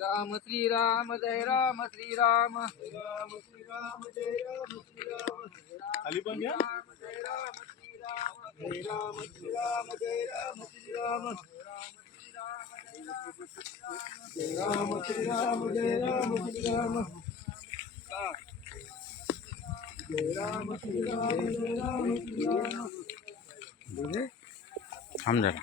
राम श्रीराम जय राम श्रीराम जय राम श्रीराम जय राम श्रीराम खाली पण घ्या जय राम श्रीराम जय राम श्रीराम जय राम श्रीराम जय राम श्रीराम जय राम श्रीराम जय राम श्रीराम जय राम श्रीराम थांब जरा